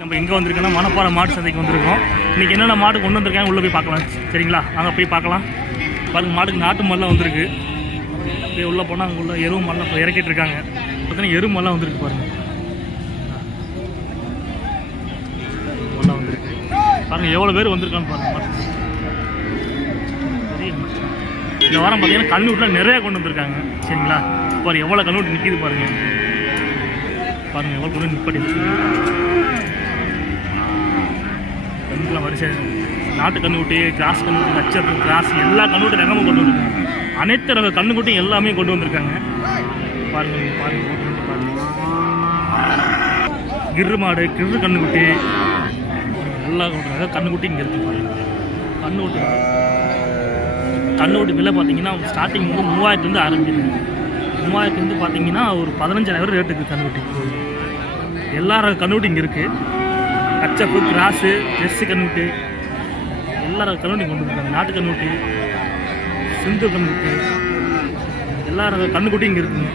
நம்ம எங்கே வந்திருக்கோம்னா மணப்பாறை மாட்டு சந்தைக்கு வந்திருக்கோம். இன்றைக்கி என்னென்ன மாடு கொண்டு வந்திருக்காங்க உள்ளே போய் பார்க்கலாம். சரிங்களா? அங்கே போய் பார்க்கலாம். பாருங்க மாட்டுக்கு நாட்டு மாடுலாம் வந்திருக்கு. அப்படியே உள்ளே போனால் அங்கே உள்ள எருவு மாடெலாம் இப்போ இறக்கிட்டு இருக்காங்க. பார்த்தீங்கன்னா எருவு மாடெலாம் வந்திருக்கு பாருங்க. மாடெலாம் வந்திருக்கு. பாருங்க எவ்வளோ பேர் வந்திருக்கான்னு பாருங்க இந்த வாரம் பார்த்தீங்கன்னா கண்ணுட்டில் நிறைய கொண்டு வந்திருக்காங்க. சரிங்களா? பாரு எவ்வளோ கண்ணுட்டி நிற்கிது பாருங்க. பாருங்க எவ்வளோ கொண்டு நிப்பாட்டி வச்சிருக்காங்க. வரிசை. நாட்டு கண்ணுக்குட்டி கிராஸ் கண்ணு நட்சத்திரம் கிராஸ் எல்லா கண்ணுக்குட்டி ரகமும் கொண்டு வந்திருக்காங்க. அனைத்து ரக கண்ணுக்குட்டியும் எல்லாமே கொண்டு வந்திருக்காங்க. பாருங்கள் பாருங்கள் பாருங்க. வந்து கிரு மாடு கிரு கண்ணுக்குட்டி. எல்லா ரக கண்ணுக்குட்டி இங்கே இருக்கு பாருங்கள் கண்ணுக்குட்டி. கண்ணுக்குட்டி விலை பார்த்தீங்கன்னா ஸ்டார்டிங் வந்து மூவாயிரத்துலேருந்து ஆரம்பிச்சிருக்கு மூவாயிரத்துலேருந்து பார்த்தீங்கன்னா ஒரு பதினஞ்சாயிரம் ரேட்டு இருக்குது கண்ணுக்குட்டி. எல்லா ரக கண்ணுக்குட்டி இங்கே இருக்குது கச்சப்பு கிராஸு ட்ரெஸ்ஸு கண்ணுக்குட்டி எல்லா ரக கொண்டு வந்துருக்காங்க. நாட்டு கண்ணுக்குட்டி சிந்து கண்ணுக்குட்டி எல்லா ரக கண்ணுக்குட்டி இங்கே இருக்குங்க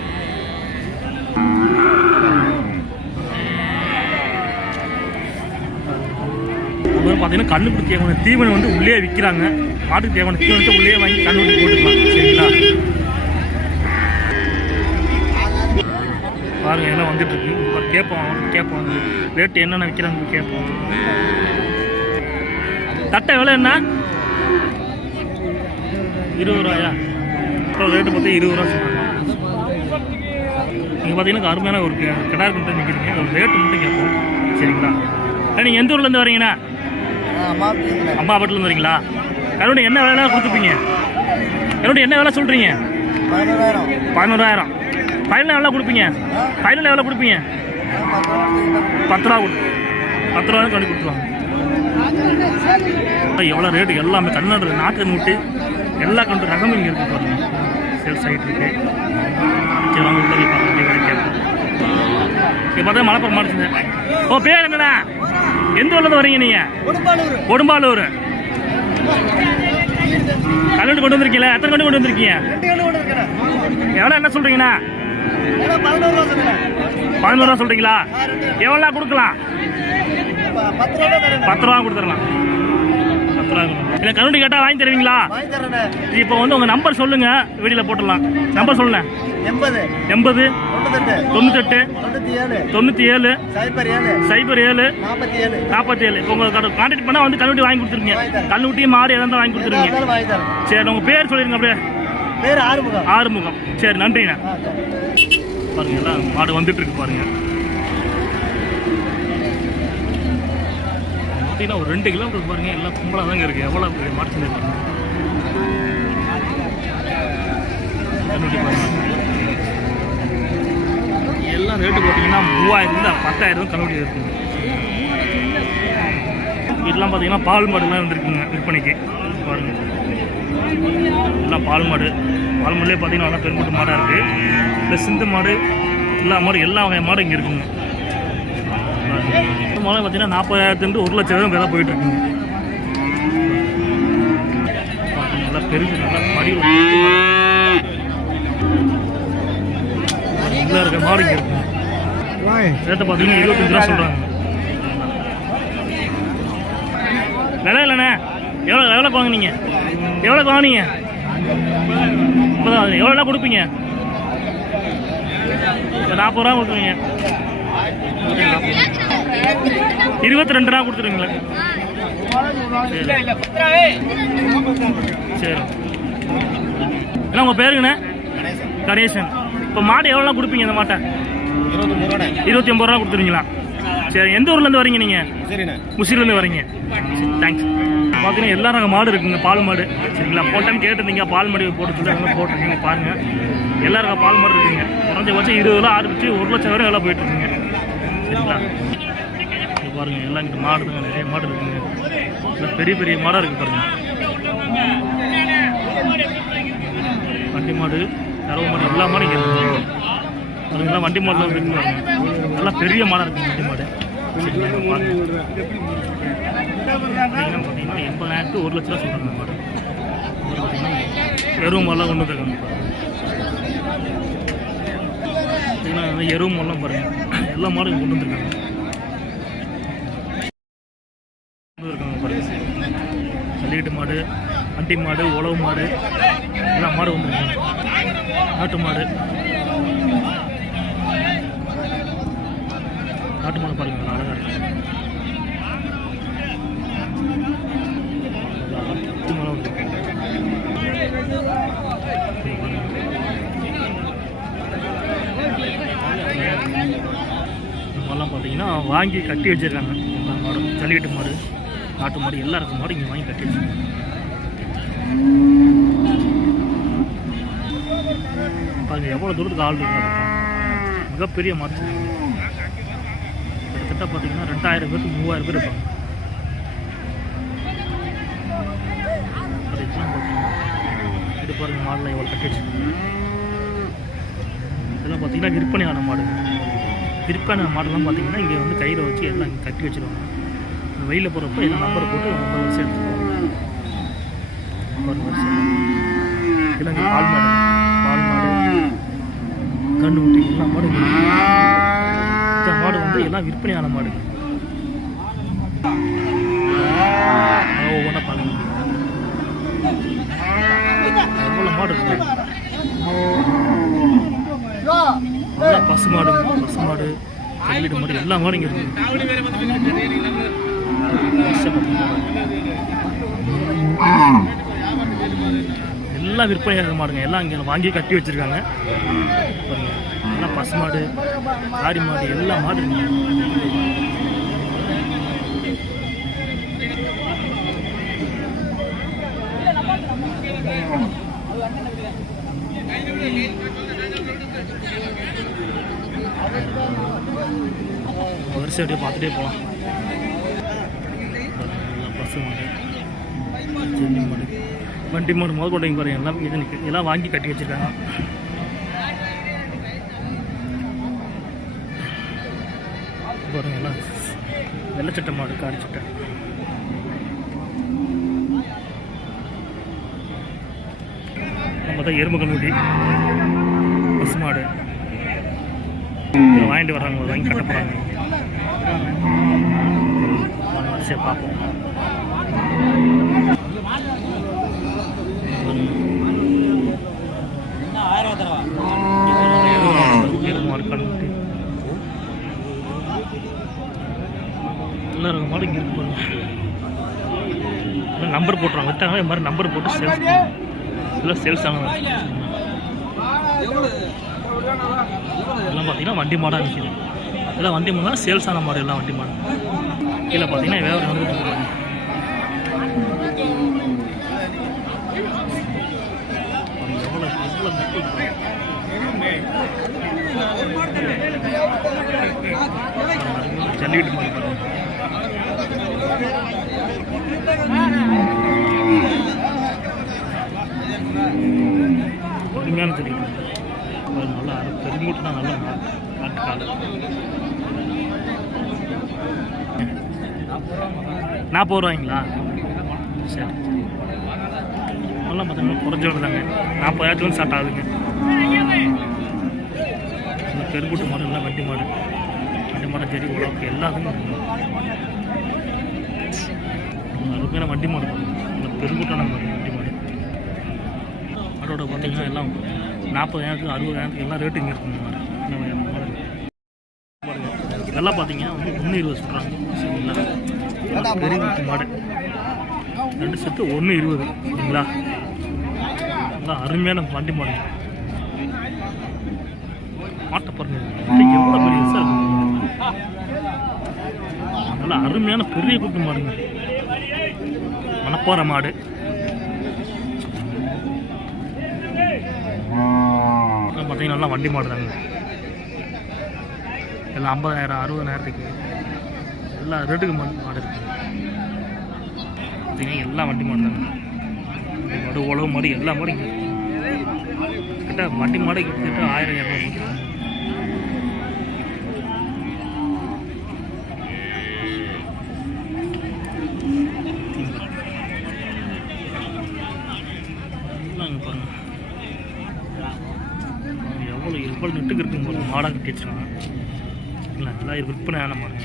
அப்புறம் பார்த்தீங்கன்னா கண்ணுக்குட்டி தேவையான தீவனம் வந்து உள்ளே விற்கிறாங்க மாட்டுக்கு தேவையான தீவனத்தை உள்ளே வாங்கி கண்ணுக்குட்டி போட்டுக்கலாம். சரிங்களா? பாருங்க எல்லாம் வந்துட்டு இருக்கு. கேட்போம் அவனுக்கு கேட்போம். ரேட்டு என்னென்ன விற்கிறாங்க கேட்போம். தட்டை விலை என்ன? இருபது ரூபாயா? இப்போ ரேட்டு பார்த்தா இருபது ரூபா சொன்னாங்க. நீங்கள் பார்த்தீங்கன்னா அருமையான ஒரு கெ- கிடா கொண்டு நிற்கிறீங்க ஒரு ரேட்டு மட்டும் கேட்போம். சரிங்களா? நீங்கள் எந்த ஊர்லேருந்து வரீங்கண்ணா? அம்மா வீட்டிலேருந்து வரீங்களா? கருணை என்ன வேலை கொடுத்துப்பீங்க கருணை என்ன வேலை சொல்கிறீங்க பதினோராயிரம். ஃபைனல் எவ்வளோ கொடுப்பீங்க? ஃபைனல் எவ்வளோ கொடுப்பீங்க? பத்து ரூபா கொடு பத்து ரூபா கண்டு கொடுத்துருவாங்க எவ்வளோ ரேட்டு எல்லாமே கண்ணாடு நாட்டு நூட்டு எல்லா கண்டு ரகமும் இங்கே இருக்கு பாருங்க. சேல்ஸ் ஆகிட்டு இருக்கு. சரி வாங்க உள்ள போய் பார்க்கலாம். அப்படியே இப்போ பார்த்தா மலப்புறம் மாட்டுங்க ஓ பேர் என்னடா எந்த ஊர்லேருந்து வரீங்க நீங்கள் கொடும்பாலூர். கல்யாணம் கொண்டு வந்திருக்கீங்களா? எத்தனை கண்டு கொண்டு வந்திருக்கீங்க? எவ்வளோ என்ன சொல்கிறீங்கண்ணா பதினோரு ரூபா சொல்கிறீங்களா எவ்வளோ கொடுக்கலாம்? பத்து ரூபா கொடுத்துடலாம். பத்து ரூபா இல்லை கருண்டி கேட்டால் வாங்கி தருவீங்களா? இப்போ வந்து உங்கள் நம்பர் சொல்லுங்கள் வீடியோவில் போட்டுடலாம். நம்பர் சொல்லுங்க. எண்பது. எண்பது. தொண்ணூத்தெட்டு. தொண்ணூற்றி ஏழு. சைபர் ஏழு. நாற்பத்தி ஏழு இப்போ உங்களுக்கு கான்டாக்ட் பண்ணால் வந்து கல்லுட்டி வாங்கி கொடுத்துருங்க கல்லுட்டி மாடு எதாவது வாங்கி கொடுத்துருங்க சரி உங்கள் பேர் சொல்லிடுங்க அப்படியே. பேர் ஆறுமுகம். ஆறுமுகம். சரி நன்றிண்ணா. பாருங்க எல்லாம் மாடு வந்துட்டு இருக்கு பாருங்க. பார்த்தீங்கன்னா ஒரு ரெண்டு கிலோமீட்டர் பாருங்க எல்லாம் கும்பலாக தாங்க இருக்கு. எவ்வளோ பெரிய மாடு சந்தை. எல்லாம் ரேட்டு பார்த்தீங்கன்னா மூவாயிரம் பத்தாயிரம் கண்ணுட்டி இருக்குங்க இதெல்லாம் பார்த்தீங்கன்னா பால் மாடுலாம் வந்துருக்குங்க விற்பனைக்கு. பாருங்க. எல்லாம் பால் மாடு. பால் மாடுலேயே பார்த்தீங்கன்னா நல்லா மாடாக இருக்குது இந்த சிந்து மாடு எல்லா மாடு எல்லா வகை மாடும் இங்கே இருக்குங்க. இந்த மாடு பார்த்தீங்கன்னா நாற்பதாயிரத்துலேருந்து ஒரு லட்சம் வரை விலை போயிட்டு இருக்குங்க. பாருங்க, நல்லா பெருசு நல்லா மடி நல்லா இருக்க மாடு இங்கே இருக்குங்க. ரேட்டை பார்த்தீங்கன்னா இருபத்தஞ்சு ரூபா சொல்கிறாங்க விலை இல்லைண்ணே. எவ்வளோ எவ்வளோ வாங்குனீங்க? எவ்வளோ வாங்குனீங்க? இப்போதான் எவ்வளோ கொடுப்பீங்க? நாற்பது ரூபா கொடுத்துருவீங்க. இருபத்தி ரெண்டு ரூபா கொடுத்துருவீங்களா. சரி. என்ன உங்கள் பேருங்கண்ணே கணேசன். இப்போ மாடு எவ்வளோ கொடுப்பீங்க இந்த மாட்டை? இருபத்தி ஒம்பது ரூபா கொடுத்துருவீங்களா? சரி எந்த ஊர்லேருந்து வரீங்க நீங்கள் சரிண்ணே முசிலேருந்து வரீங்க. தேங்க்ஸ் பார்த்தீங்கன்னா எல்லா ரக மாடு இருக்குங்க பால் மாடு. சரிங்களா? போட்டேன்னு கேட்டிருந்தீங்க பால் மாடு போட்டு சொல்லி அதெல்லாம் போட்டிருக்கீங்க பாருங்கள் எல்லா ரக பால் மாடு இருக்குங்க. குறைஞ்சபட்சம் இருபது ரூபா ஆரம்பிச்சு ஒரு லட்சம் வரை எல்லாம் போயிட்டு இருக்குங்க. சரிங்களா? இங்க பாருங்க எல்லாம் இங்கிட்ட மாடு இருக்குங்க நிறைய மாடு இருக்குங்க. பெரிய பெரிய மாடாக இருக்கு பாருங்க. வண்டி மாடு கறவை மாடு எல்லா மாடும் இங்கே இதெல்லாம் வண்டி மாடல் இருக்குங்க நல்லா பெரிய மாடாக இருக்குது வண்டி மாடு. பார்த்தீங்கன்னா எண்பதாயிரத்து ஒரு லட்சம் ரூபா சொல்கிறாங்க மாடு. எருவு மாடெலாம் கொண்டு வந்துருக்காங்க பார்த்தீங்கன்னா எருவு மாடெலாம் பாருங்க. எல்லா மாடும் கொண்டு வந்துருக்காங்க. ஜல்லிக்கட்டு மாடு வண்டி மாடு உழவு மாடு எல்லா மாடு வந்துருக்காங்க. நாட்டு மாடு. நாட்டு மாடு பாருங்க அழகாக இருக்கு. மாதிரிலாம் பார்த்தீங்கன்னா வாங்கி கட்டி வச்சிருக்காங்க. எல்லா மாடும் ஜல்லிக்கட்டு மாடு நாட்டு மாடு எல்லா இருக்க மாடு இங்கே வாங்கி கட்டி வச்சிருக்காங்க. பாருங்க எவ்வளோ தூரத்துக்கு ஆள் இருக்காங்க. மிகப்பெரிய மாடு. கிட்டத்தட்ட பார்த்தீங்கன்னா ரெண்டாயிரம் பேருக்கு மூவாயிரம் பேர் இருப்பாங்க. பார்த்தீங்கன்னா இது பாருங்க மாடெலாம் எவ்வளோ கட்டி இதெல்லாம் பார்த்தீங்கன்னா விற்பனையான மாடு. விற்பனை மாடெல்லாம் பார்த்தீங்கன்னா இங்கே வந்து கையில் வச்சு எல்லாம் இங்கே கட்டி வச்சிருவாங்க. வெயிலில் போகிறப்ப எல்லாம் நம்பரை போட்டு ரொம்ப வருஷம் எடுத்துக்குவாங்க இதெல்லாம் பால் மாடு. பால் மாடு கண்டு விட்டு எல்லா மாடும் இந்த மாடு வந்து எல்லாம் விற்பனையான மாடு ஒவ்வொன்றா பார்க்கணும் எவ்வளோ மாடு இருக்கு பசு மாடு பசு மாடு மாடு எல்லா மாடும் இங்கே இருக்கு எல்லாம் விற்பனையாக மாடுங்க எல்லாம் இங்கே வாங்கி கட்டி வச்சிருக்காங்க பாருங்க எல்லாம் பசு மாடு ஆடி மாடு எல்லா மாடு வரிசை அப்படியே பார்த்துட்டே போகலாம். பசு மாடு ஜெல்லி மாடு வண்டி மாடு முதல் கொண்டைங்க பாருங்க எல்லாம் இது எல்லாம் வாங்கி கட்டி வச்சிருக்காங்க. பாருங்க எல்லாம் வெள்ளச்சட்டை மாடு காடி நம்ம தான் எறும்பு கண்ணுட்டி மாடு. இதை வாங்கிட்டு வர்றாங்க வாங்கி கட்ட போகிறாங்க சரி பார்ப்போம் எருமை மாடு கண்ணுட்டி எல்லாரும் மாதிரி இங்கே இருக்கு பாருங்க. நம்பர் போட்டுருவாங்க. வித்தாங்க இது மாதிரி நம்பர் போட்டு சேல்ஸ் இதெல்லாம் சேல்ஸ் ஆனது இதெல்லாம் பார்த்தீங்கன்னா வண்டி மாடாக நிற்கிது இதெல்லாம் வண்டி மாடு சேல்ஸ் ஆன மாடு எல்லாம் வண்டி மாடு. கீழே பார்த்தீங்கன்னா வேறு வந்து இருக்காங்க எவ்வளோ எவ்வளோ மக்கள் ஜல்லிக்கட்டு மாடு பாருங்க உண்மையான ஜல்லிக்கட்டு நல்லா அரை தான் நல்லா காட்டு காடு நாற்பது ரூபாய்ங்களா? சரி. நல்லா பார்த்தீங்கன்னா குறைஞ்ச விட தாங்க. நாற்பதாயிரத்துலேருந்து ஸ்டார்ட் ஆகுதுங்க. இந்த பெருங்கூட்டு மாடு எல்லாம் வண்டி மாடு. வண்டி மாடு செடி உழவுக்கு எல்லாத்துக்கும் அருமையான வண்டி மாடு. இந்த பெருங்கூட்டான மாடு. வண்டி மாடு மாடோட பார்த்தீங்கன்னா எல்லாம் நாற்பதாயிரத்துக்கு அறுபதாயிரத்துக்கு எல்லாம் ரேட்டு இங்கே இருக்குங்க பாருங்க. இதெல்லாம் பார்த்தீங்கன்னா வந்து ஒன்று இருபது சொல்கிறாங்க சரிங்களா பெரிய குட்டி மாடு. ரெண்டு செட்டு ஒன்று இருபது. சரிங்களா? நல்லா அருமையான வண்டி மாடு. மாட்டை பாருங்க. எவ்வளோ பெரிய சார் நல்லா அருமையான பெரிய குட்டி மாடுங்க. மணப்பாறை மாடு. இதெல்லாம் வண்டி மாடு தாங்க. எல்லாம் ஐம்பதாயிரம் அறுபதாயிரத்துக்கு. எல்லா ரேட்டுக்கு மாடு மாடு இருக்குது. பார்த்தீங்கன்னா எல்லா வண்டி மாடு தாங்க. மாடு உழவு மாடு எல்லா மாடும் கிட்ட வண்டி மாடு கிட்டத்தட்ட ஆயிரம் இரநூறு. மாடாக கட்டி வச்சுருக்காங்க இல்லை நல்லா இது விற்பனையான மாடு.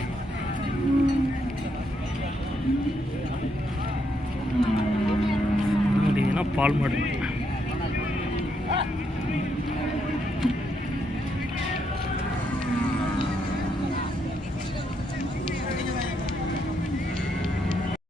பார்த்தீங்கன்னா பால் மாடு.